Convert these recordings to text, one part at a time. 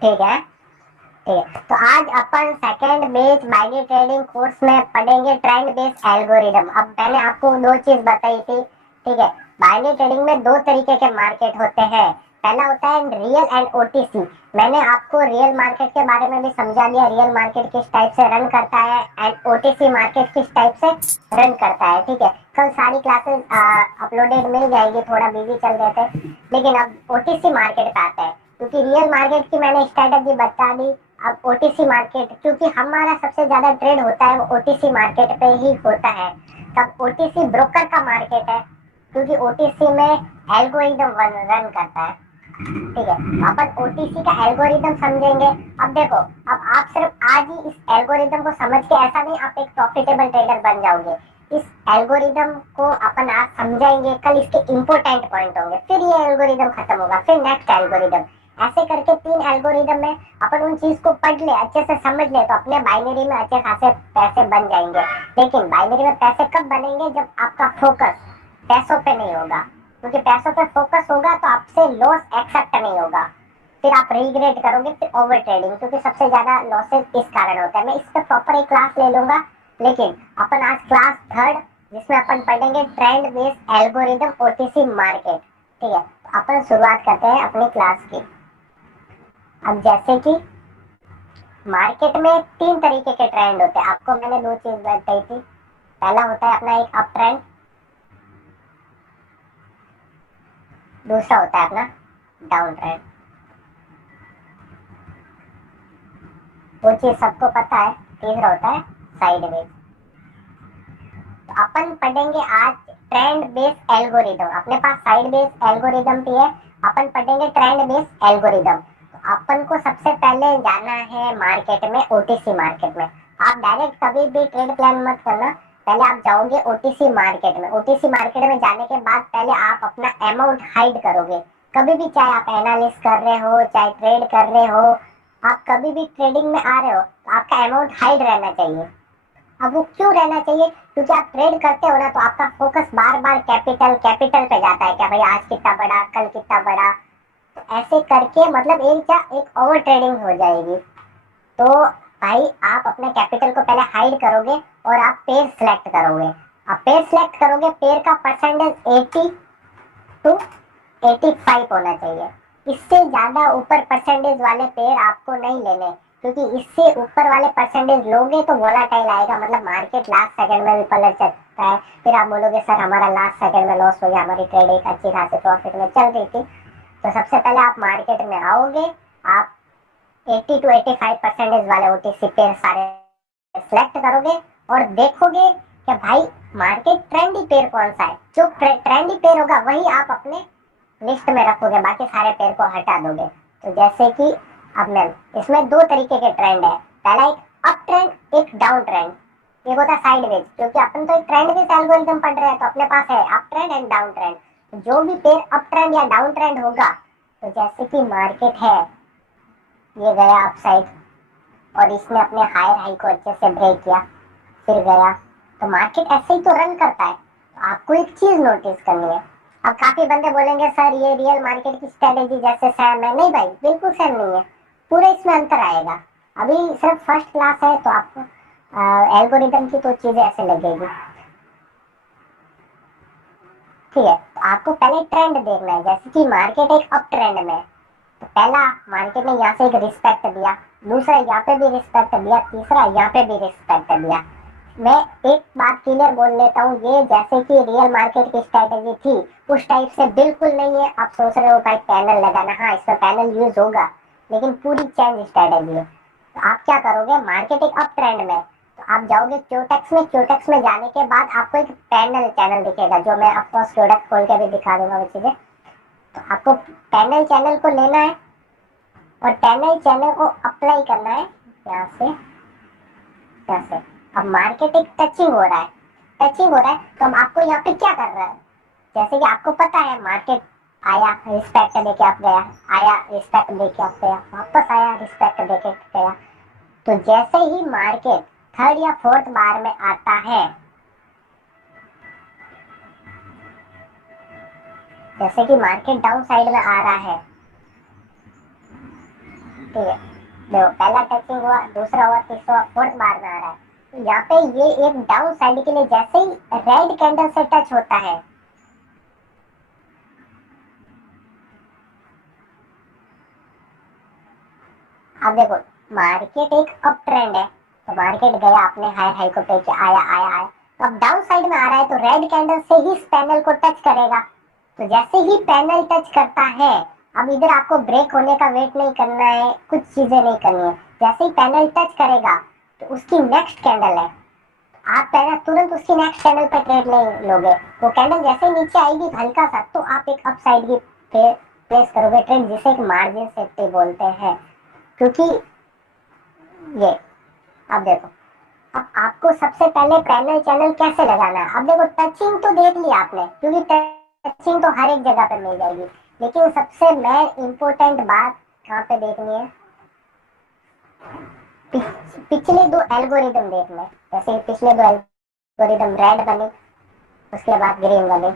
ठीक है। ठीक है, तो आज अपन second base binary trading course में पढ़ेंगे ट्रेंड बेस्ड एल्गोरिदम। अब मैंने आपको दो चीज बताई थी, ठीक है। बाइनरी ट्रेडिंग में दो तरीके के मार्केट होते हैं। पहला होता है रियल एंड ओटीसी। मैंने आपको रियल मार्केट के बारे में भी समझा दिया, रियल मार्केट किस टाइप से रन करता है एंड ओटीसी मार्केट किस टाइप से रन करता है, ठीक है। कल सारी क्लासेस अपलोडेड मिल जाएगी, थोड़ा बिजी चल रहे थे। लेकिन अब ओटीसी मार्केट पे आता है, क्योंकि रियल मार्केट की मैंने स्ट्रेटेजी बता दी। अब ओटीसी मार्केट, क्योंकि हमारा सबसे ज्यादा ट्रेड होता है वो ओटीसी मार्केट पे ही होता है। तब ओटीसी ब्रोकर का मार्केट है, क्योंकि ओटीसी में एल्गोरिदम रन करता है, ठीक है। तो अपन ओटीसी का एल्गोरिदम समझेंगे। अब देखो, अब आप सिर्फ आज ही इस एल्गोरिदम को समझ के ऐसा नहीं आप एक प्रॉफिटेबल ट्रेडर बन जाओगे। इस एल्गोरिदम को अपन आज समझाएंगे, कल इसके इंपॉर्टेंट पॉइंट होंगे, फिर ये एल्गोरिदम खत्म होगा, फिर नेक्स्ट एल्गोरिदम। ऐसे करके तीन एल्गोरिदम में अपन उन चीज को पढ़ ले, अच्छे से समझ ले, तो अपने बाइनरी में अच्छे खासे पैसे बन जाएंगे। लेकिन बाइनरी में पैसे कब बनेंगे? जब आपका फोकस पैसों पे नहीं होगा, क्योंकि पैसों पे फोकस होगा तो आपसे लॉस एक्सेप्ट नहीं होगा, फिर आप रिग्रेट करोगे, फिर ओवर ट्रेडिंग, क्योंकि सबसे ज्यादा लॉसेस इस कारण होता है। मैं इस पे प्रॉपर एक क्लास ले लूंगा, लेकिन अपन आज क्लास थर्ड, जिसमें अपन पढ़ेंगे trend based algorithm OTC market, ठीक है। तो अपन शुरुआत करते हैं अपनी क्लास की। अब जैसे कि मार्केट में तीन तरीके के ट्रेंड होते हैं, आपको मैंने दो चीज बताई थी। पहला होता है अपना एक अप ट्रेंड, दूसरा होता है अपना डाउन ट्रेंड। वो चीज सबको पता है। तीसरा होता है साइडवेज। तो अपन पढ़ेंगे आज ट्रेंड बेस्ड एल्गोरिदम। अपने पास साइड बेस्ड एल्गोरिदम भी है, अपन पढ़ेंगे ट्रेंड बेस्ड एल्गोरिदम। तो अपन को सबसे पहले जाना है मार्केट में, ओटीसी मार्केट में। आप डायरेक्ट कभी भी ट्रेड प्लान मत करना, पहले आप जाओगे ओटीसी मार्केट में। ओटीसी मार्केट में जाने के बाद पहले आप अपना अमाउंट हाइड करोगे। कभी भी, चाहे आप एनालिसिस कर रहे हो, चाहे ट्रेड कर रहे हो, आप कभी भी ट्रेडिंग में आ रहे हो तो आपका अमाउंट हाइड रहना चाहिए। अब वो क्यों रहना चाहिए? क्योंकि आप ट्रेड करते हो ना, तो आपका फोकस बार बार कैपिटल कैपिटल पे जाता है, क्या भाई आज कितना बढ़ा, कल कितना बढ़ा। तो ऐसे करके मतलब एक क्या एक ओवर ट्रेडिंग हो जाएगी। तो भाई आप अपने कैपिटल को पहले हाइड करोगे और आप पेयर सिलेक्ट करोगे। आप पेयर सिलेक्ट करोगे, पेयर का परसेंटेज 80 टू 85 होना चाहिए। इससे ज्यादा ऊपर परसेंटेज वाले पेयर आपको नहीं लेने, क्योंकि इससे ऊपर वाले परसेंटेज लोगे तो वोलाटाइल आएगा, मतलब मार्केट लास्ट सेकंड में भी पलट सकता है। फिर आप बोलोगे सर हमारा लास्ट सेकंड में लॉस हो गया, हमारी ट्रेड एक अच्छी खासी प्रॉफिट में चल रही थी। तो सबसे पहले आप मार्केट में आओगे, आप 80 टू 85 परसेंटेज वाले ओटीसी पेयर सारे सिलेक्ट करोगे और देखोगे कि भाई मार्केट ट्रेंडी पेयर कौन सा है। जो ट्रेंडी पेयर होगा वही आप अपने लिस्ट में रखोगे, बाकी सारे पेड़ को हटा दोगे। तो जैसे कि अब मैं इसमें दो तरीके के ट्रेंड है। पहला एक अप ट्रेंड, एक डाउन ट्रेंड। एक होता है साइडवेज, क्योंकि अपन तो एक ट्रेंड बेस्ड एल्गोरिथम पढ़ रहे हैं, तो अपने पास है up trend and down trend. तो जो भी पेड़ अप ट्रेंड या डाउन ट्रेंड होगा, तो जैसे कि मार्केट है, ये गया अपसाइड और इसने अपने हायर हाई को अच्छे से ब्रेक किया, फिर गया, तो मार्केट ऐसे ही तो रन करता है। तो आपको एक चीज नोटिस करनी है। अब काफी बंदे बोलेंगे सर ये रियल मार्केट की स्ट्रेटेजी जैसे सेम है। नहीं भाई, बिल्कुल सेम नहीं है, पूरे इसमें अंतर आएगा। अभी सिर्फ फर्स्ट क्लास है, तो आपको एल्गोरिदम की तो चीजें ऐसे लगेगी, ठीक है। तो आपको पहले ट्रेंड देखना है, जैसे कि मार्केट एक अप ट्रेंड में है, तो पहला मार्केट ने यहाँ से एक रिस्पेक्ट दिया, दूसरा यहाँ पे भी रिस्पेक्ट दिया, तीसरा यहाँ पे भी रिस्पेक्ट दिया। मैं एक बात क्लियर बोल लेता हूँ, ये जैसे कि रियल मार्केट की स्ट्रेटेजी थी उस टाइप से बिल्कुल नहीं है। आप सोच रहे हो भाई पैनल लगाना, हाँ इसमें पैनल यूज होगा, लेकिन पूरी चेंज स्ट्रेटेजी है। तो आप क्या करोगे, मार्केट एक अप ट्रेंड में, तो आप जाओगे क्यूटेक्स में। क्यूटेक्स में जाने के बाद आपको एक पैनल चैनल दिखेगा, जो मैं आपको क्यूटेक्स खोल के भी दिखा दूंगा वो चीजें। तो आपको पैनल चैनल को लेना है और पैनल चैनल को अप्लाई करना है यहाँ से, यहाँ से। अब मार्केट एक टचिंग हो रहा है, टचिंग हो रहा है, तो अब आपको यहाँ पे क्या कर रहा है? जैसे कि आपको पता है मार्केट आया, रिस्पेक्ट देके आप गया, आया रिस्पेक्ट देके आप गया, वापस आया रिस्पेक्ट देके गया। तो जैसे ही मार्केट थर्ड या फोर्थ बार में आता है, जैसे कि मार्केट डाउन साइड में आ रहा है, ठीक है, देखो पहला टचिंग हुआ, दूसरा हुआ, तीसरा, फोर्थ बार में आ रहा है। तो यहाँ पे ये एक डाउन साइड के लिए जैसे ही रेड कैंडल से टच होता है, अब देखो मार्केट एक अप ट्रेंड है, तो मार्केट गया, आपने हाई हाई को पे किया, आया आया आया, तो अब डाउन साइड में आ रहा है, तो रेड कैंडल से ही इस पैनल को टच करेगा। तो जैसे ही पैनल टच करता है, अब इधर आपको ब्रेक होने का वेट नहीं करना है, कुछ चीजें नहीं करनी है, जैसे ही पैनल टच करेगा तो उसकी नेक्स्ट कैंडल है, आप पहले तुरंत उसकी नेक्स्ट कैंडल पे ट्रेड ले लोगे। वो कैंडल जैसे ही नीचे आएगी हल्का सा, तो आप एक अप साइड की प्लेस करोगे ट्रेड, जिसे एक मार्जिन सेफ्टी बोलते हैं। क्योंकि ये, अब देखो, अब आपको सबसे पहले पैनल चैनल कैसे लगाना है। अब देखो टचिंग तो देख लिया आपने, क्योंकि टचिंग तो हर एक जगह पे मिल जाएगी, लेकिन सबसे मेन इंपॉर्टेंट बात कहाँ पे देखनी है, पिछले दो एल्गोरिदम देखने। जैसे पिछले दो एल्गोरिदम रेड बने, उसके बाद ग्रीन बने,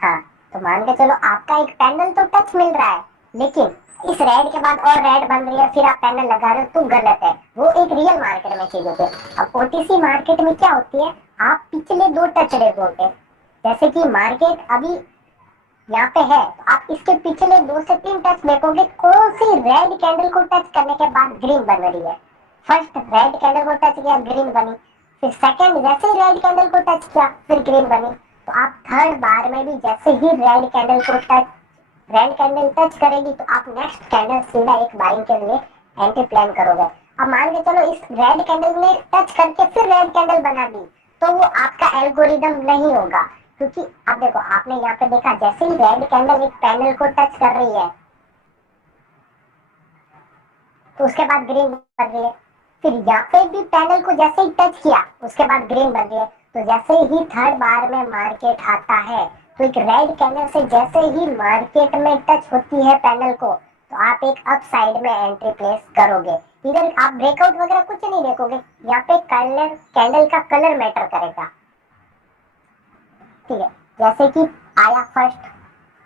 हाँ, तो मान के चलो आपका एक पैनल तो टच मिल रहा है, लेकिन इस रेड के बाद और रेड बन रही है, फिर आप पैनल लगा रहे हो, तो गलत है। वो एक रियल मार्केट में चीज होती है। अब ओटीसी मार्केट में क्या होती है, आप पिछले दो टच देखोगे, जैसे कि मार्केट अभी यहाँ पे है, तो आप इसके पिछले 2 से 3 टच देखोगे, कौन सी रेड कैंडल को टच करने के बाद ग्रीन बन रही है। फर्स्ट रेड कैंडल को टच किया, ग्रीन बनी, फिर सेकंड जैसे ही रेड कैंडल को टच किया, फिर ग्रीन बनी। तो आप थर्ड बार में भी जैसे ही रेड कैंडल टच करेगी, तो आप नेक्स्ट कैंडल सीधा एक बाइंग के लिए एंट्री प्लान करोगे। अब मान के चलो इस रेड कैंडल ने टच करके फिर रेड कैंडल बना दी, तो वो आपका एल्गोरिदम नहीं होगा। क्योंकि अब देखो, आपने यहाँ पे देखा जैसे ही रेड कैंडल एक पैनल को टच कर रही है, तो उसके बाद ग्रीन बन रही है। फिर यहाँ पे भी पैनल को जैसे ही टच किया, उसके बाद ग्रीन बन रही है। तो जैसे ही थर्ड बार में मार्केट आता है, तो एक रेड कैंडल से जैसे ही मार्केट में टच होती है पैनल को, तो आप एक अप साइड में एंट्री प्लेस करोगे। इधर आप ब्रेकआउट वगैरह कुछ नहीं देखोगे, यहाँ पे कलर, कैंडल का कलर मैटर करेगा। ठीक है, जैसे कि आया फर्स्ट,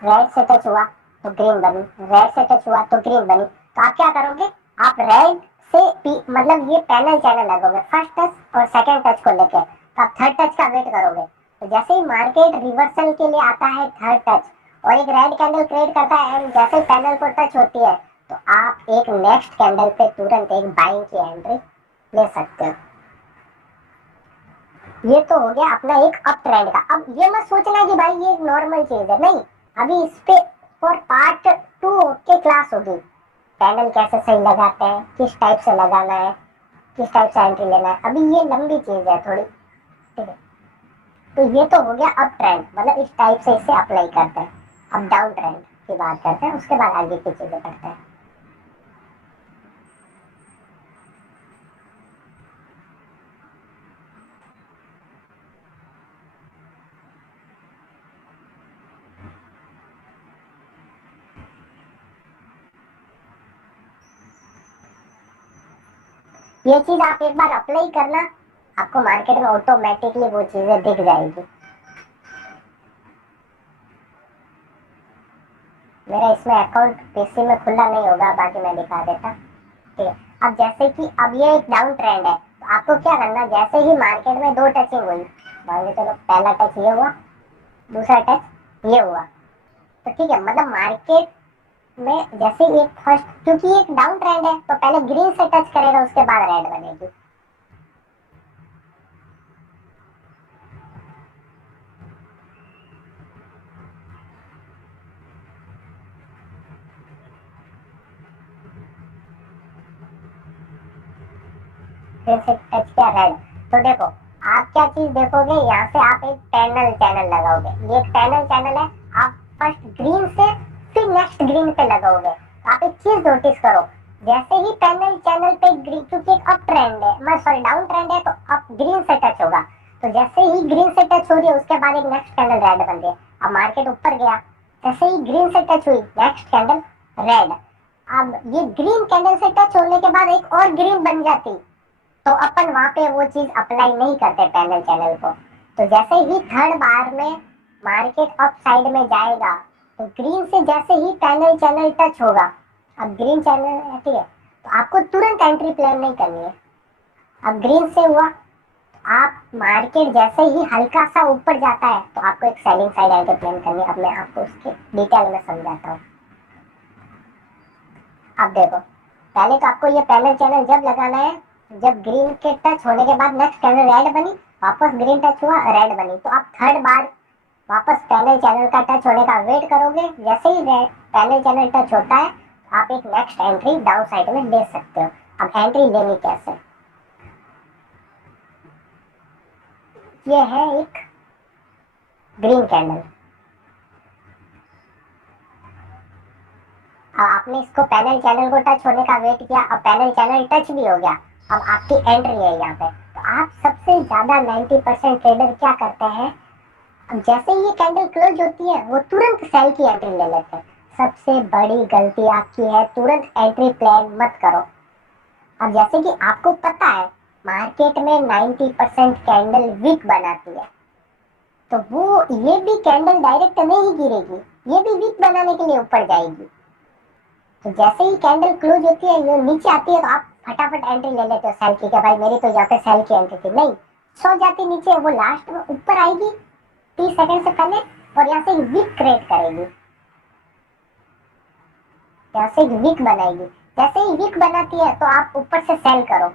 रेड से टच हुआ तो ग्रीन बनी, रेड से टच हुआ तो ग्रीन बनी, तो आप क्या करोगे, आप रेड से मतलब ये पैनल चैनल लगोगे फर्स्ट टच और सेकंड टच को लेके, तो आप थर्ड टच का वेट करोगे। तो जैसे ही मार्केट रिवर्सल के लिए आता है थर्ड टच और एक रेड कैंडल क्रिएट करता है, एंड जैसे ही पैनल को टच होती है, तो आप एक नेक्स्ट कैंडल पे तुरंत एक बाइंग की एंट्री ले सकते हो। ये तो हो गया अपना एक अप ट्रेंड का। अब ये मत सोचना कि भाई ये एक नॉर्मल चीज है, नहीं, अभी इस पे और पार्ट 2 के क्लास होगी। पैनल कैसे सही लगाते हैं, किस टाइप से लगाना है, किस टाइप से एंट्री लेना है, अभी ये लंबी चीज है थोड़ी। ठीक है, तो ये तो हो गया अप ट्रेंड, मतलब इस टाइप से इसे अप्लाई करते हैं। अब डाउन ट्रेंड की बात करते हैं, उसके बाद आगे की चीजें करते हैं। ये चीज आप एक बार अप्लाई करना, आपको मार्केट में ऑटोमेटिकली वो चीजें दिख जाएगी। मेरा इसमें अकाउंट पीसी में खुला नहीं होगा, बाकी मैं दिखा देता। ठीक है, अब जैसे कि अब ये एक डाउन ट्रेंड है, तो आपको क्या करना, जैसे ही मार्केट में 2 टचिंग हुई, मान लो चलो पहला टच ये हुआ, दूसरा टच ये हुआ, तो ठीक है, मतलब मार्केट में जैसे एक फर्स्ट, क्योंकि एक डाउन ट्रेंड है, तो पहले ग्रीन से टच करेगा, उसके बाद रेड बनेगी। फिर से टच किया रेड, तो देखो आप क्या चीज देखोगे, यहाँ से आप एक पैनल चैनल लगाओगे, ये एक पैनल चैनल है, आप फर्स्ट ग्रीन से फिर नेक्स्ट ग्रीन पे लगाओगे। तो आप एक चीज नोटिस करो, जैसे ही पैनल चैनल पे ग्रीन, क्योंकि एक अप ट्रेंड है, मैं सॉरी डाउन ट्रेंड है, तो अप ग्रीन से टच होगा, तो जैसे ही ग्रीन से टच हो रही है उसके बाद एक नेक्स्ट कैंडल रेड बन रही है। अब मार्केट ऊपर गया, जैसे ही ग्रीन से टच हुई नेक्स्ट कैंडल रेड। अब ये ग्रीन कैंडल से टच होने के बाद एक और ग्रीन बन जाती, तो अपन वहां पे वो चीज अप्लाई नहीं करते पैनल चैनल को। तो जैसे ही थर्ड बार में मार्केट अप साइड में जाएगा, तो ग्रीन से जैसे ही पैनल चैनल टच होगा, अब ग्रीन चैनल है, ठीक है, तो आपको तुरंत एंट्री प्लान नहीं करनी है। अब ग्रीन से हुआ, आप मार्केट जैसे ही हल्का सा ऊपर जाता है तो आपको एक सेलिंग साइड एंट्री प्लान करनी है। अब मैं आपको उसके डिटेल में समझाता हूँ। अब देखो, पहले तो आपको ये पैनल चैनल जब लगाना है जब ग्रीन के टच होने के बाद नेक्स्ट कैंडल रेड बनी, वापस ग्रीन टच हुआ रेड बनी, तो आप थर्ड बार वापस पैनल चैनल का टच होने का वेट करोगे। जैसे ही पैनल चैनल टच होता है आप एक नेक्स्ट एंट्री डाउन साइड में ले सकते हो। अब एंट्री लेनी कैसे, ये है एक ग्रीन कैंडल। अब आपने इसको पैनल चैनल को टच होने का वेट किया, अब पैनल चैनल टच भी हो गया, अब आपकी एंट्री है यहाँ पे। तो आप सबसे ज्यादा 90% ट्रेडर क्या करते हैं, अब जैसे ही ये कैंडल क्लोज होती है वो तुरंत सेल की एंट्री ले लेते हैं। सबसे बड़ी गलती आपकी है, तुरंत एंट्री प्लान मत करो। अब जैसे कि आपको पता है मार्केट में 90% कैंडल वीक बनाती है, तो वो ये भी कैंडल डायरेक्ट नहीं गिरेगी, ये भी वीक बनाने के लिए ऊपर जाएगी। तो जैसे ही कैंडल क्लोज होती है ये नीचे आती है तो आप फटाफट एंट्री ले लेते हो सेल की, क्या भाई मेरी तो यहाँ पे सेल की एंट्री थी, नहीं, सो जाती नीचे, वो लास्ट में ऊपर आएगी 30 सेकंड से पहले और यहाँ से वीक क्रिएट करेगी, यहाँ से वीक बनाएगी। जैसे ही वीक बनाती है तो आप ऊपर से सेल करो,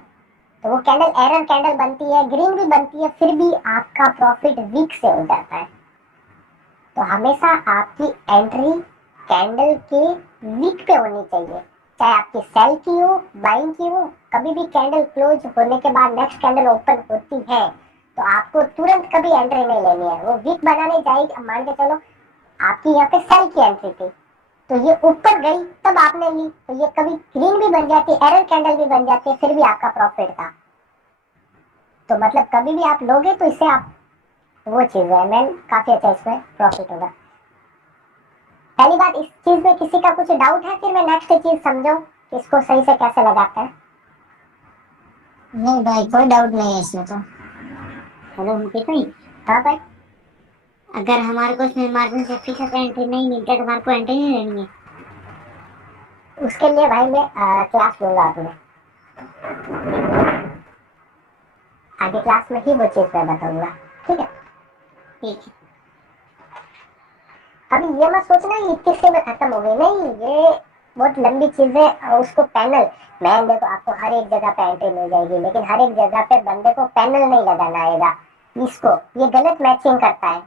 तो वो कैंडल एरर कैंडल बनती है, ग्रीन भी बनती है, फिर भी आपका प्रॉफिट वीक से हो जाता है। तो हमेशा आपकी एंट्री कैंडल के वीक पे होनी चाहिए, चाहे आपकी सेल की हो बाइंग की हो। कभी भी कैंडल क्लोज होने के बाद नेक्स्ट कैंडल ओपन होती है तो आपको तुरंत कभी एंट्री नहीं लेनी है, वो वीक बनाने जाएगी। मान के चलो आपकी यहाँ पे सेल की एंट्री थी तो ये ऊपर गई तब आपने ली, तो ये कभी ग्रीन भी बन जाती है, एरर कैंडल भी बन जाती है, फिर भी आपका प्रॉफिट था। तो मतलब कभी भी आप लोगे तो इससे आप वो चीज है, मैं काफी अच्छा इसमें प्रॉफिट होगा। पहली बात, इस चीज में किसी का कुछ डाउट है, फिर मैं नेक्स्ट चीज समझो कि इसको सही से कैसे लगाते हैं। नहीं भाई, कोई डाउट नहीं है इसमें तो। हेलो मुकेश भाई, हाँ भाई, अगर हमारे को इसमें मार्जिन से फिक्स एंट्री नहीं मिलता तो हमारे को एंट्री नहीं लेनी है। उसके लिए भाई मैं क्लास लूंगा आपने, आगे क्लास में ही वो चीज मैं बताऊंगा, ठीक है। ठीक है। अभी ये मत सोचना ये किस्से में खत्म हो गई, नहीं, ये बहुत लंबी चीज है। और उसको पैनल, मैं देखो आपको हर एक जगह पे एंट्री मिल जाएगी, लेकिन हर एक जगह पे बंदे को पैनल नहीं लगाना आएगा, इसको ये गलत मैचिंग करता है,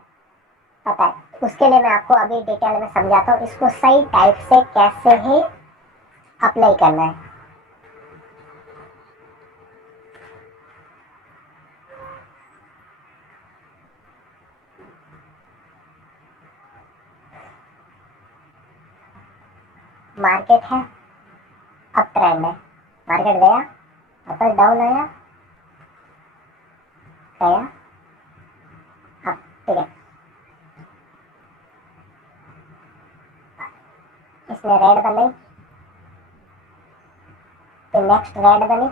पता है। उसके लिए मैं आपको अभी डिटेल में समझाता हूँ इसको सही टाइप से कैसे ही अप्लाई करना है। मार्केट है, अप ट्रेंड है, मार्केट गया, अपर डाउन आया, गया, अप, ठीक है। इसमें रेड बन गई, फिर नेक्स्ट रेड बनी,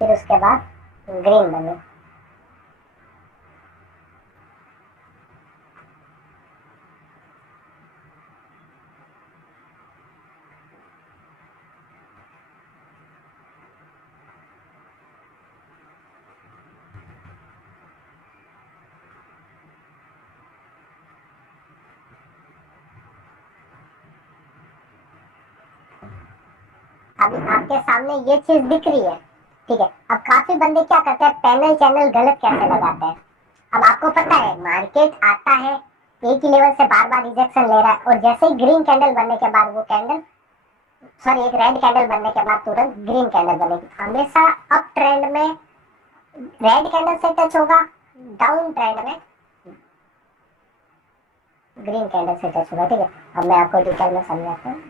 फिर उसके बाद ग्रीन बनी। अभी आपके सामने ये चीज दिख रही है, ठीक है। अब काफी बंदे क्या करते हैं, पैनल चैनल गलत कैसे लगाते हैं। अब आपको पता है मार्केट आता है एक ही लेवल से बार बार रिजेक्शन ले रहा है, और जैसे ही ग्रीन कैंडल बनने के बाद वो कैंडल, सॉरी, एक रेड कैंडल बनने के बाद तुरंत ग्रीन कैंडल बनेगी। हमेशा अप ट्रेंड में रेड कैंडल से टच होगा, डाउन ट्रेंड में ग्रीन कैंडल से टच होगा, ठीक है। अब मैं आपको डिटेल में समझाता हूँ।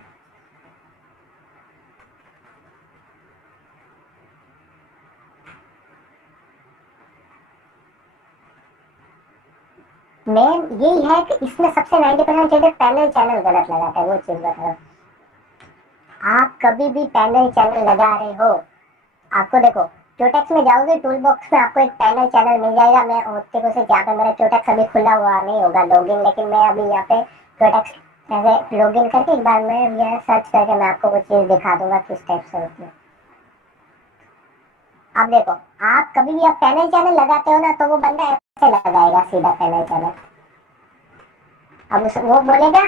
मेन यही है कि इसमें सबसे 90% चीजें पैनल चैनल गलत लगाता है, वो चीज बता रहा हूँ। आप कभी भी पैनल चैनल लगा रहे हो, आपको देखो क्यूटेक्स में जाओगे, टूल बॉक्स में आपको एक पैनल चैनल मिल जाएगा। मैं ओके को से यहाँ पे मेरा क्यूटेक्स अभी खुला हुआ नहीं होगा लॉगिन, लेकिन मैं अभी यहाँ पे क्यूटेक्स ऐसे लॉगिन करके एक बार मैं यह सर्च करके मैं आपको कुछ चीज दिखा दूंगा किस टाइप से होती है। अब देखो, आप कभी भी आप पैनल चैनल लगाते हो ना, तो वो बंदा ऐसे लगाएगा सीधा पैनल चैनल। अब वो बोलेगा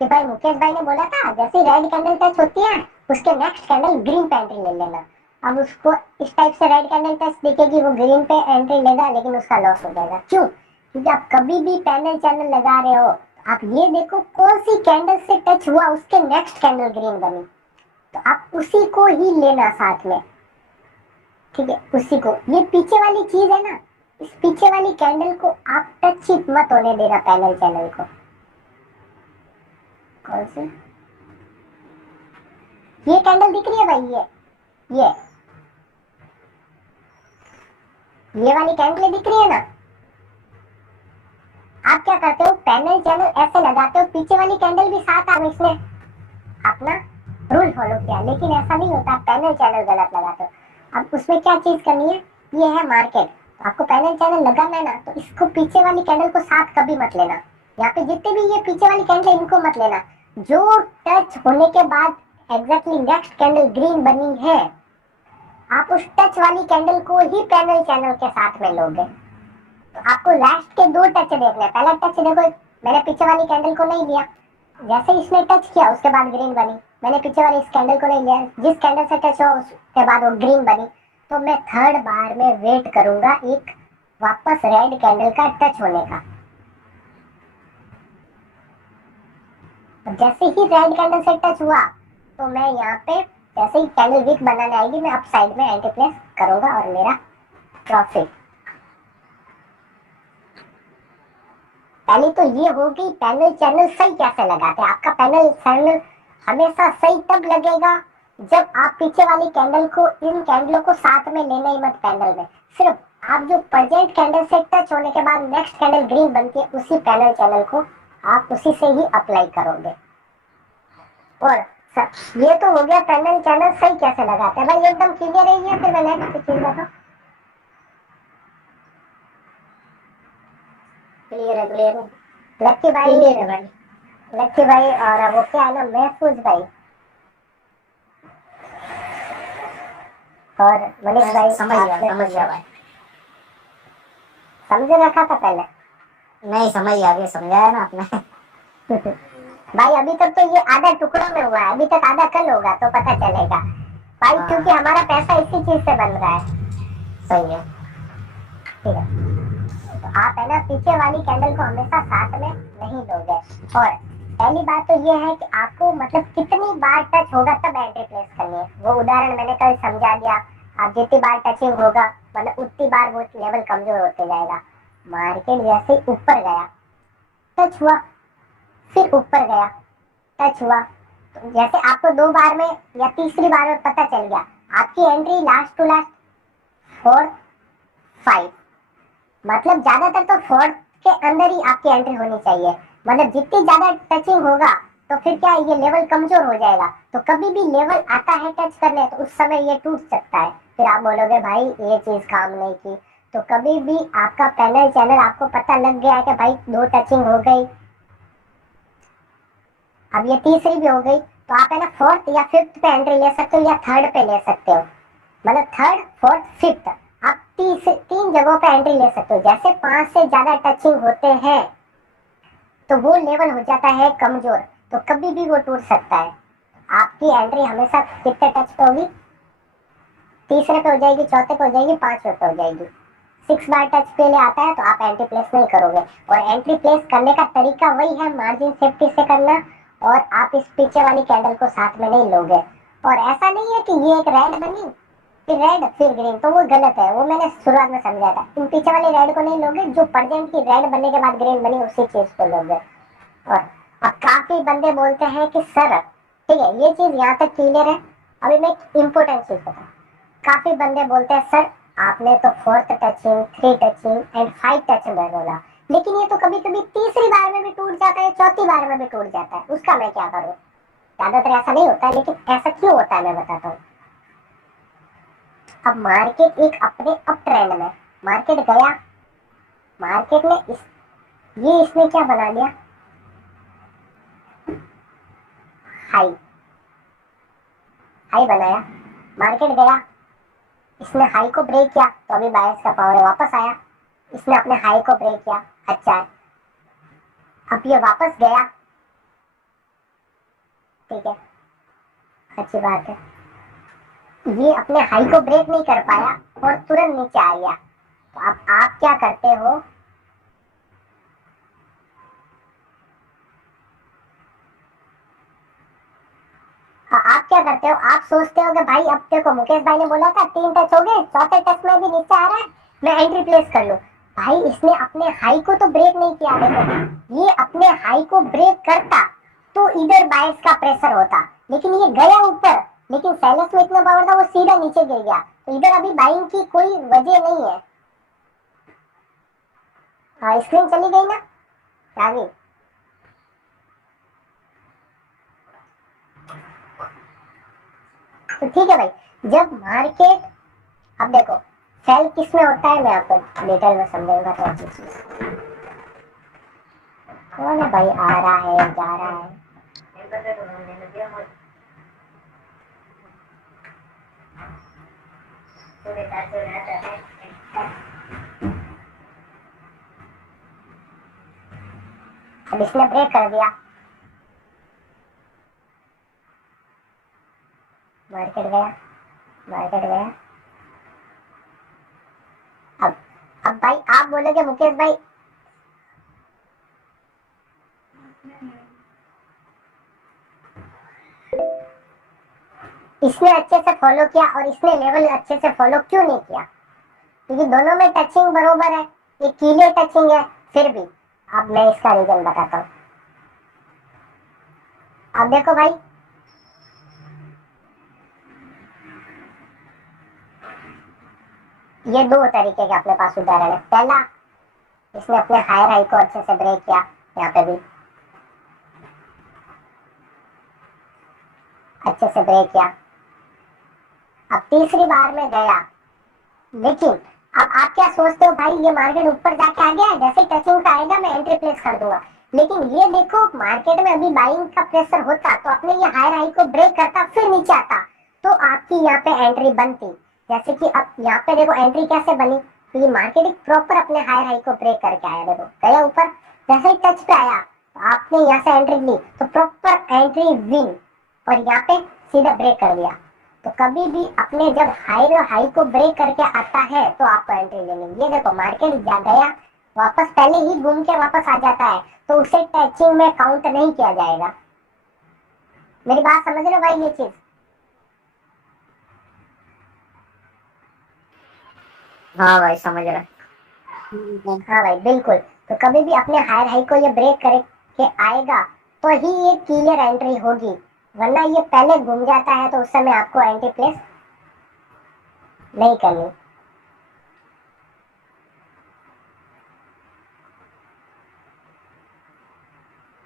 कि भाई मुकेश भाई ने बोला था जैसे रेड कैंडल टच होती है उसके नेक्स्ट कैंडल ग्रीन पे एंट्री ले लेना। अब उसको इस टाइप से रेड कैंडल टच दिखेगी, वो ग्रीन पे एंट्री लेगा, लेकिन उसका लॉस हो जाएगा। क्यों? क्योंकि आप कभी भी पैनल चैनल लगा रहे हो, आप ये देखो कौन सी कैंडल से टच हुआ उसके नेक्स्ट कैंडल ग्रीन बनी, तो आप उसी को ही लेना साथ में, ठीक है? उसी को, ये पीछे वाली चीज है ना, इस पीछे वाली कैंडल को आप टच ही मत होने देना पैनल चैनल को। कौन सी? ये कैंडल दिख रही है भाई, ये वाली कैंडल दिख रही है ना। आप क्या करते हो, पैनल चैनल ऐसे लगाते हो, पीछे वाली कैंडल भी साथ आ, इसने अपना रूल फॉलो किया, लेकिन ऐसा नहीं होता, पैनल चैनल गलत लगाते हो। अब उसमें क्या चीज करनी है, ये है मार्केट, तो आपको पैनल चैनल लगाना है ना, तो इसको पीछे वाली कैंडल को साथ कभी मत लेना। यहाँ पे जितने भी ये पीछे वाली कैंडल इनको मत लेना, जो टच होने के बाद एग्जैक्टली नेक्स्ट कैंडल ग्रीन बनी है, आप उस टच वाली कैंडल को ही पैनल चैनल के साथ में लोगे। तो आपको लास्ट के दो टच देखने, पहला टच देखो, मैंने पीछे वाली कैंडल को नहीं लिया, जैसे इसने टच किया उसके बाद ग्रीन बनी, मैंने पीछे वाली इस कैंडल को नहीं लिया, जिस कैंडल से टच हुआ उसके बाद वो ग्रीन बनी, तो मैं थर्ड बार में वेट करूंगा एक वापस रेड कैंडल का टच होने का। जैसे ही रेड कैंडल से टच हुआ, तो मैं यहाँ पे जैसे ही कैंडल वीक बनाने आएगी, मैं अप साइड में एंटी प्लेस करूंगा और मेरा प्रॉफिट। पहले तो ये होगी पैनल चैनल सही कैसे लगाते हैं। आपका पैनल चैनल हमेशा सही तब लगेगा जब आप पीछे वाली कैंडल को, इन कैंडलों को साथ में लेना ही मत पैनल में, सिर्फ आप जो प्रेजेंट कैंडल से टच होने के बाद नेक्स्ट कैंडल ग्रीन बनती है, उसी पैनल चैनल को आप उसी से ही अप्लाई करोगे। और ये तो हो गया पैनल चैनल सही कैसे लगाते हैं भाई, एकदम क्लियर है ये। फिर मैं नेक्स्ट चीज बताऊं। क्लियर है, क्लियर है। लक्की भाई, क्लियर है भाई, लक्की भाई और वो क्या है ना, महफूज भाई और मनीष भाई, समझ गया भाई। समझ रखा था पहले? नहीं समझ गया, अभी समझाया ना आपने। भाई अभी तक तो ये आधा टुकड़ों में हुआ है, अभी तक आधा कल होगा तो पता चलेगा भाई, क्योंकि हमारा पैसा इसी चीज से बन रहा है। सही है, ठीक है, तो आप है ना पीछे वाली कैंडल को हमेशा साथ में नहीं लोगे। और पहली बात तो ये है कि आपको मतलब कितनी बार टच होगा तब एंट्री प्लेस करनी है, वो उदाहरण मैंने कल समझा दिया। आप जितनी बार टचिंग होगा मतलब उतनी बार वो लेवल कमजोर होते जाएगा। मार्केट जैसे ऊपर गया, टच हुआ, फिर ऊपर गया, टच हुआ, तो जैसे आपको दो बार में या तीसरी बार में पता चल गया आपकी एंट्री लास्ट टू लास्ट 4 5, मतलब ज्यादातर तो 4 के अंदर ही आपकी एंट्री होनी चाहिए। मतलब जितनी ज्यादा टचिंग होगा तो फिर क्या ये लेवल कमजोर हो जाएगा, तो कभी भी लेवल आता है टच करने तो उस समय ये टूट सकता है। फिर आप बोलोगे भाई ये चीज काम नहीं की, तो कभी भी आपका पैनल चैनल आपको पता लग गया है कि भाई 2 टचिंग हो गई, अब ये तीसरी भी हो गई, तो आप है ना 4th या 5th पे एंट्री ले सकते हो या 3rd पे ले सकते हो। मतलब 3rd 4th 5th आप तीन जगहों पे एंट्री ले सकते हो। जैसे 5 से ज्यादा टचिंग होते हैं तो वो लेवल हो जाता है कमजोर, तो कभी भी वो टूट सकता है। आपकी एंट्री हमेशा कितने टच पे होगी, तीसरे पे हो जाएगी, चौथे पे हो जाएगी, 5वें पे हो जाएगी। 6 बार टच पे ले आता है तो आप एंट्री प्लेस नहीं करोगे। और एंट्री प्लेस करने का तरीका वही है, मार्जिन सेफ्टी से करना, और आप इस पीछे वाली कैंडल को साथ में नहीं लोगे। और ऐसा नहीं है कि ये एक रेड बनी फिर रेड फिर ग्रीन, तो वो गलत है, वो मैंने शुरुआत में समझा था। तुम पीछे वाले रेड को नहीं लोगे, जो प्रेजेंट की रेड बनने के बाद ग्रीन बनी उसी चीज को लोगे। और अब काफी बंदे बोलते हैं कि सर, ठीक है ये चीज यहाँ तक क्लियर है। अभी मैं एक इम्पोर्टेंट चीज बताऊँ। काफी बंदे बोलते हैं सर आपने तो 4th touching 3 touching and 5 touching बोला, लेकिन ये तो कभी कभी तीसरी बार में भी टूट जाता है, चौथी बार में भी टूट जाता है, उसका मैं क्या करूँ? ज्यादातर ऐसा नहीं होता है, लेकिन ऐसा क्यों होता है मैं बताता हूँ। अब मार्केट एक अपने अप ट्रेंड में, मार्केट गया, मार्केट ने इसने क्या बना दिया, हाई, हाई बनाया, मार्केट गया, इसने हाई को ब्रेक किया, तो अभी बायर्स का पावर है, वापस आया, इसने अपने हाई को ब्रेक किया, अच्छा है, अब ये वापस गया, ठीक है, अच्छी बात है, ये अपने हाई को ब्रेक नहीं कर पाया और तुरंत नीचे आ गया, तो अब आप क्या करते हो, आप क्या करते हो, आप सोचते हो कि भाई अब देखो मुकेश भाई ने बोला था 3 टच हो गए, चौथे टच में भी नीचे आ रहा है, मैं एंट्री प्लेस कर लूं। भाई इसने अपने हाई को तो ब्रेक नहीं किया, देखो ये अपने हाई को ब्रेक करता तो इधर बायर्स का प्रेशर होता, लेकिन ये गया ऊपर, लेकिन सेलर्स में इतना पावर था वो सीधा नीचे गिर गया, तो इधर अभी बाइंग की कोई वजह नहीं है। स्क्रीन चली गई ना, आ गई। तो ठीक है भाई, जब मार्केट, अब देखो सेल किस में होता है, मैं आपको डिटेल में समझाऊंगा तो अच्छी चीज। कौन है भाई, आ रहा है जा रहा है, अब इसने ब्रेक कर दिया, मार्केट गया, मार्केट गया, अब भाई आप बोलोगे मुकेश भाई, इसने अच्छे से फॉलो किया और इसने लेवल अच्छे से फॉलो क्यों नहीं किया, क्योंकि दोनों में टचिंग बरोबर है, ये क्लियर टचिंग है, फिर भी अब मैं इसका रीजन बताता हूँ। अब देखो भाई, ये दो तरीके के अपने पास उदाहरण है, पहला इसने अपने हायर हाई को अच्छे से ब्रेक किया, यहाँ पे भी अच्छे से ब्रेक किया, अब तीसरी बार में गया, लेकिन अब आप क्या सोचते हो भाई ये मार्केट ऊपर जाके आ गया, जैसे टचिंग का आएगा मैं एंट्री प्लेस कर दूंगा, लेकिन ये देखो मार्केट में अभी बाइंग का प्रेशर होता तो अपने ये हायर हाई को ब्रेक करता फिर नीचे आता, तो आपकी यहाँ पे एंट्री बनती, जैसे कि अब यहाँ पे देखो एंट्री कैसे बनी, तो ये मार्केट एक प्रॉपर अपने हायर हाई को ब्रेक करके आया, देखो गया ऊपर, जैसे ही टच पे आया तो आपने यहाँ से एंट्री ली तो प्रॉपर एंट्री विन, और यहाँ पे सीधा ब्रेक कर दिया, तो कभी भी अपने जब हाई को ब्रेक करके आता है तो आपको एंट्री लेनी, ये देखो मार्केट जा गया, वापस पहले ही घूम के वापस आ जाता है, तो उसे टचिंग में काउंट नहीं किया जाएगा। मेरी बात समझ रहे हो भाई ये चीज? हाँ भाई समझ रहा हाँ भाई बिल्कुल, तो कभी भी अपने हायर हाई को ये ब्रेक करके आएगा तो ही ये क्लियर एंट्री होगी, वरना ये पहले घूम जाता है तो उस समय आपको एंट्री प्लेस नहीं करनी।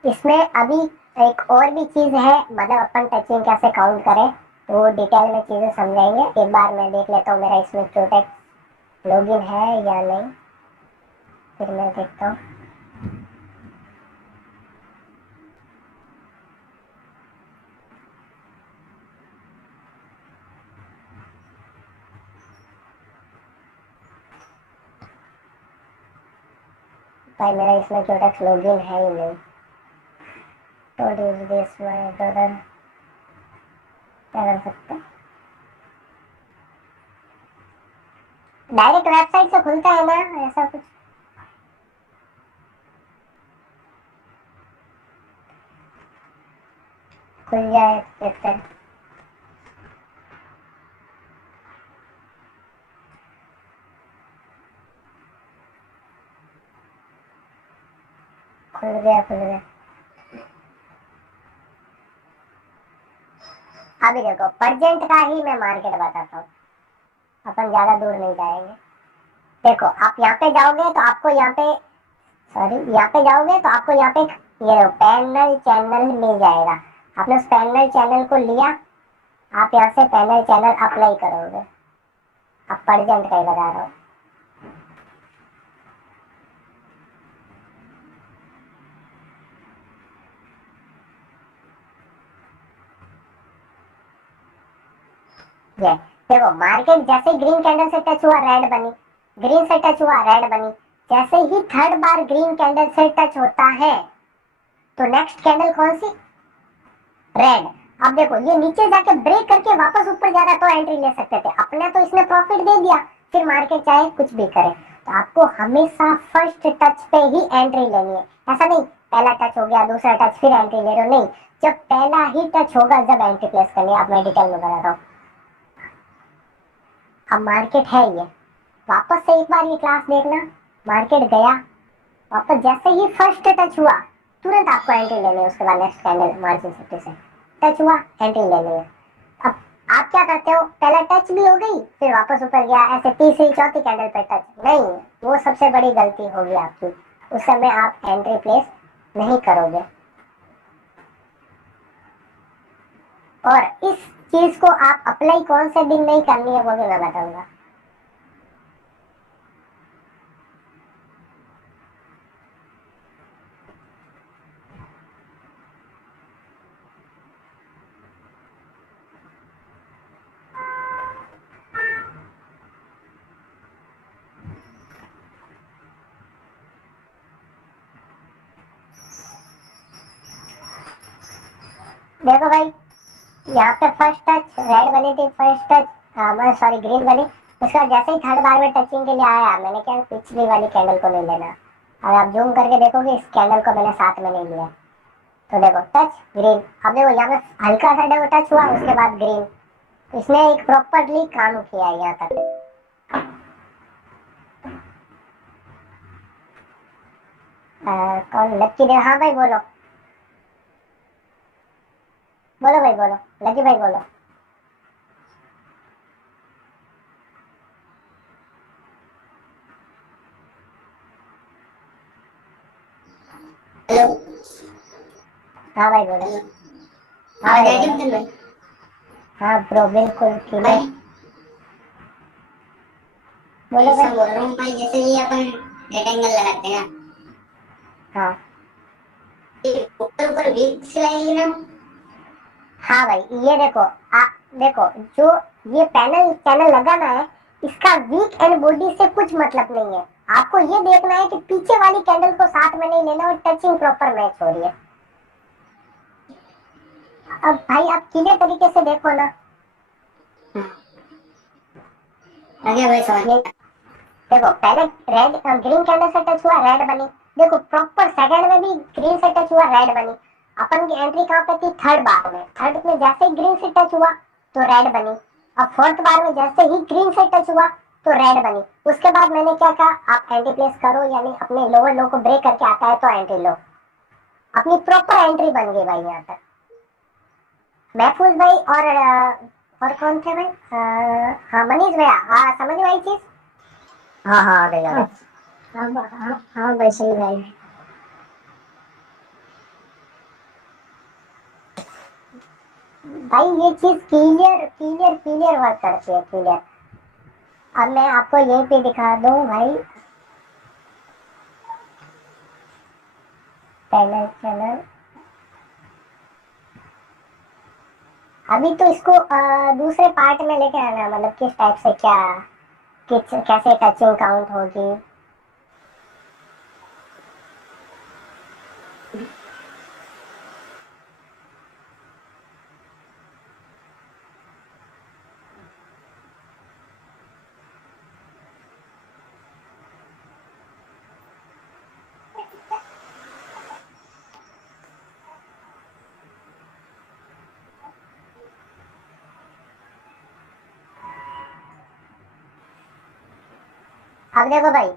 इसमें अभी एक और भी चीज है, मतलब अपन टचिंग कैसे काउंट करें तो वो डिटेल में चीजें समझाएंगे, एक बार मैं देख लेता हूँ मेरा इसमें क्यूटेक्स लॉगिन है या नहीं, फिर मैं देखता हूँ। भाई मेरा इसमें क्यूटेक्स लॉगिन है ही नहीं, तो दिस मैं ब्रदर क्या कर सकते हैं, डायरेक्ट वेबसाइट से खुलता है ना ऐसा कुछ, खुल जाए देखते हैं, खुल गया खुल गया। अभी देखो परजेंट का ही मैं मार्केट बताता हूँ, अपन ज्यादा दूर नहीं जाएंगे। देखो आप यहाँ पे जाओगे तो आपको यहाँ पे सॉरी, यहाँ पे जाओगे तो आपको यहाँ पे ये पैनल चैनल मिल जाएगा। आपने उस पैनल चैनल को लिया, आप यहाँ से पैनल चैनल अप्लाई करोगे। आप परजेंट का ही लगा रहे हो। ये देखो, मार्केट जैसे ग्रीन कैंडल से टच हुआ रेड बनी, ग्रीन से टच हुआ रेड बनी। जैसे ही थर्ड बार ग्रीन कैंडल से टच होता है तो नेक्स्ट कैंडल कौन सी? रेड। अब देखो ये नीचे जाके ब्रेक करके वापस ऊपर जा रहा है तो एंट्री ले सकते थे, अपने तो इसने प्रॉफिट दे दिया, फिर मार्केट चाहे कुछ भी करे। तो आपको हमेशा फर्स्ट टच पे ही एंट्री लेनी है। ऐसा नहीं पहला टच हो गया दूसरा टच फिर एंट्री ले रहे हो, नहीं, जब पहला ही टच होगा जब एंट्री प्लेस करनी है। आप मैं डिटेल में बता रहा हूँ। अब मार्केट है ये, वापस से एक बार ये क्लास देखना, मार्केट गया वापस, जैसे ही फर्स्ट टच हुआ तुरंत आपको एंट्री लेनी है। उसके बाद नेक्स्ट कैंडल मार्जिन 50 से टच हुआ, एंट्री लेनी है। अब आप क्या करते हो, पहला टच भी हो गई फिर वापस ऊपर गया, ऐसे तीसरी चौथी कैंडल पे टच नहीं, वो सबसे बड़ी गलती होगी आपकी। उस समय आप एंट्री प्लेस नहीं करोगे। और इस चीज को आप अप्लाई कौन से दिन नहीं करनी है वो भी मैं बताऊंगा। देखो भाई, यहाँ पे फर्स्ट टच रेड बनी थी, फर्स्ट टच सॉरी ग्रीन बनी। उसका जैसे ही थर्ड बार में टचिंग के लिए आया, मैंने क्या पिछली वाली कैंडल को नहीं लेना। अगर आप जूम करके देखोगे इस कैंडल को मैंने साथ में नहीं लिया। तो देखो टच ग्रीन, अब देखो यहाँ पे हल्का सा देखो टच हुआ उसके बाद ग्रीन। इसने एक प्रॉपरली काम किया है यहाँ तक। कौन लक्की दे? हाँ भाई बोलो, बोलो भाई बोलो, लकी भाई बोलो। हेलो। हाँ भाई बोलो। हेलो। हाँ आवाज भाई आ रही बोलो। है? हाँ ब्रो बिल्कुल क्लियर। भाई बोलो ऐसा भाई। बोल रहा हूँ भाई, जैसे ये अपन रेक्टेंगल लगाते हैं हाँ ये ऊपर ऊपर बीच से लगेगी ना? हाँ भाई, ये देखो देखो जो ये पैनल चैनल लगाना है, इसका वीक एंड बॉडी से कुछ मतलब नहीं है। आपको ये देखना है कि पीछे वाली कैंडल को साथ में नहीं लेना और टचिंग प्रॉपर मैच हो रही है। अब भाई आप क्लियर तरीके से देखो ना। हाँ आ गया भाई समझ। ये देखो, पहले रेड ग्रीन कैंडल से टच हुआ रेड बनी। देखो प्रॉपर सेकंड में भी ग्रीन से टच हुआ रेड बनी। अपन की एंट्री कहाँ पे थी? थर्ड बार में। थर्ड में जैसे ही ग्रीन से टच हुआ तो रेड बनी। अब फोर्थ बार में जैसे ही ग्रीन से टच हुआ तो रेड बनी। उसके बाद मैंने क्या कहा, आप एंट्री प्लेस करो, यानी अपने लोअर लो को ब्रेक करके आता है तो एंट्री लो। अपनी प्रॉपर एंट्री बन गई भाई यहाँ तक। महफूज भाई और कौन थे भाई? हाँ मनीष भैया, हाँ समझ में आई चीज। हाँ हाँ आ गई आ गई। हाँ भाई सही भाई। भाई ये चीज क्लियर क्लियर क्लियर वर्क करती है, क्लियर। अब मैं आपको यहीं पे दिखा दूं भाई, पैनल चैनल। अभी तो इसको दूसरे पार्ट में लेके आना, मतलब किस टाइप से क्या, किस कैसे टचिंग काउंट होगी। अब देखो भाई,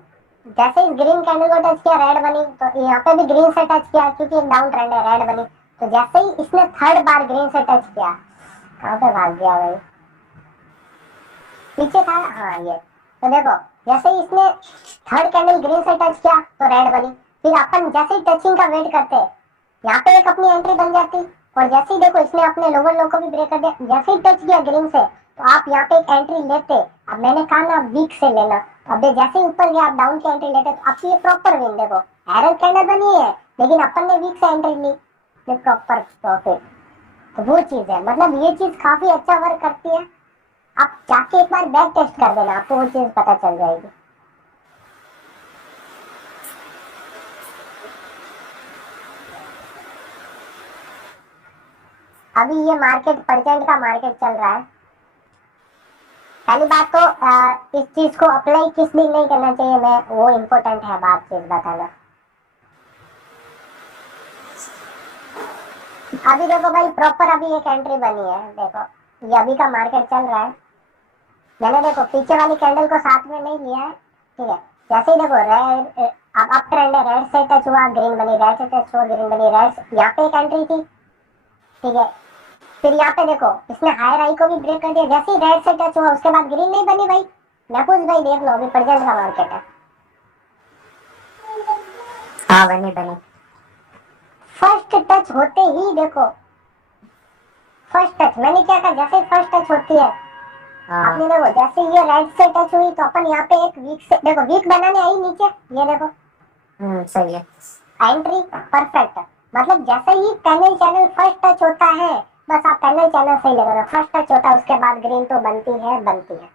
जैसे इस ग्रीन कैंडल को टच किया रेड बनी, तो यहाँ पे भी ग्रीन से टच किया क्योंकि एक डाउन ट्रेंड है, रेड बनी। तो जैसे ही इसने थर्ड बार ग्रीन से टच किया, कहाँ पे भाग गया भाई, पीछे था, हाँ ये। तो देखो जैसे ही इसने थर्ड कैंडल ग्रीन से टच किया तो रेड बनी। फिर अपन जैसे ही टचिंग का वेट करते हैं, यहाँ पे एक अपनी एंट्री बन जाती, और जैसे ही देखो इसने अपने लोअर लो को भी ब्रेक कर दिया, जैसे ही टच किया ग्रीन से, तो आप यहाँ पे एक एंट्री लेते। अब मैंने कहा ना वीक से लेना, अब जैसे ही ऊपर गया आप डाउन की एंट्री लेते, तो आपकी ये प्रॉपर विन देखो, हैरन कैंडल बनी है, लेकिन अपन ने वीक से एंट्री ली, ये प्रॉपर प्रॉफिट। तो वो चीज है, मतलब ये चीज काफी अच्छा वर्क करती है। आप जाके एक बार बैक टेस्ट कर देना, आपको वो चीज पता चल जाएगी। अभी ये मार्केट परसेंट का मार्केट चल रहा है। पहली बात तो इस चीज को अप्लाई किस दिन नहीं करना चाहिए, मैं वो इम्पोर्टेंट है बात चीज बताना। अभी देखो भाई प्रॉपर अभी एक एंट्री बनी है, देखो ये अभी का मार्केट चल रहा है। मैंने देखो पीछे वाली कैंडल को साथ में नहीं लिया है, ठीक है। जैसे ही देखो रेड, अब अप ट्रेंड है, रेड से टच हुआ ग्रीन बनी, रेड से टच हुआ ग्रीन बनी, रेड यहाँ पे एक एंट्री थी, ठीक है। फिर यहाँ पे देखो इसने हायर आई को भी ब्रेक कर दिया, जैसे ही रेड से टच हुआ उसके बाद ग्रीन नहीं बनी भाई। महफूज भाई देख लो, अभी प्रेजेंट का मार्केट है। हाँ बनी बनी। फर्स्ट टच होते ही देखो, फर्स्ट टच मैंने क्या कहा, जैसे फर्स्ट टच होती है हाँ आपने देखो, जैसे ये रेड से टच हुई तो अपन यहाँ पे एक वीक से देखो, वीक बनाने आई नीचे, ये देखो सही है। Entry perfect. मतलब जैसे ही पैनल चैनल फर्स्ट टच होता है, बस आप पैनल चैनल सही लगा, फर्स्ट टच होता है उसके बाद ग्रीन तो बनती है बनती है,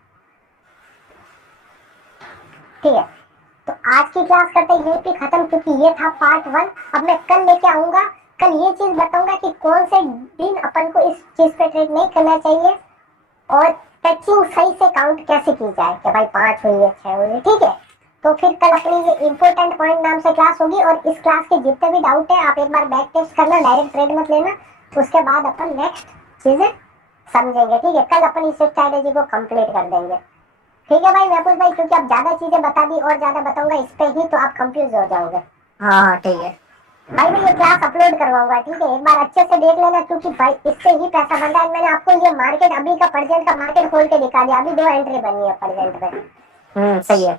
ठीक है। तो आज की क्लास करते ये भी खत्म, क्योंकि ये था पार्ट 1। अब मैं कल लेके आऊंगा, कल ये चीज बताऊंगा कि कौन से दिन अपन को इस चीज पे ट्रेड नहीं करना चाहिए, और टचिंग सही से काउंट कैसे की जाए, कि भाई 5 हुई है 6 हुई है, ठीक है। तो फिर कल अपनी ये इंपॉर्टेंट पॉइंट नाम से क्लास होगी, और इस क्लास के जितने भी डाउट है आप एक बार बैक टेस्ट करना, डायरेक्ट ट्रेड मत लेना, उसके बाद अपन नेक्स्ट चीजें समझेंगे, ठीक है। कल अपन इस स्ट्रैटेजी को कंप्लीट कर देंगे, ठीक है भाई महफूज भाई, क्योंकि अब ज्यादा चीजें बता दी और ज्यादा बताऊंगा इस पे ही तो आप कंफ्यूज हो जाओगे। हाँ हाँ ठीक है। भाई मैं ये क्लास अपलोड करवाऊंगा, ठीक है, एक बार अच्छे से देख लेना, क्योंकि भाई इससे ही पैसा बन रहा है। मैंने आपको ये मार्केट अभी का परसेंट का मार्केट खोल के दिखा दिया, अभी 2 एंट्री बनी है परसेंट पे। सही है।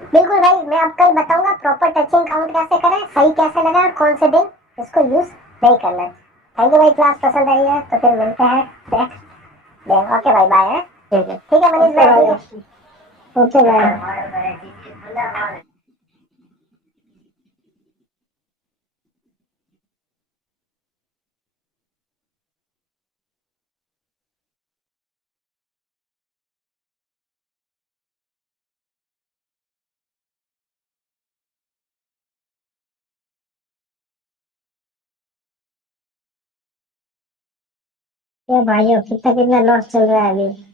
बिल्कुल भाई, मैं अब कल बताऊंगा प्रॉपर टचिंग काउंट कैसे करें, सही कैसे लगाए, और कौन से दिन इसको यूज नहीं करना है। थैंक यू भाई, क्लास पसंद आई है तो फिर मिलते हैं नेक्स्ट। ओके भाई बाय। ठीक है। ठीक है मनीष भाई, ओके बाय। ये भाइयों कितना कितना लॉस चल रहा है अभी।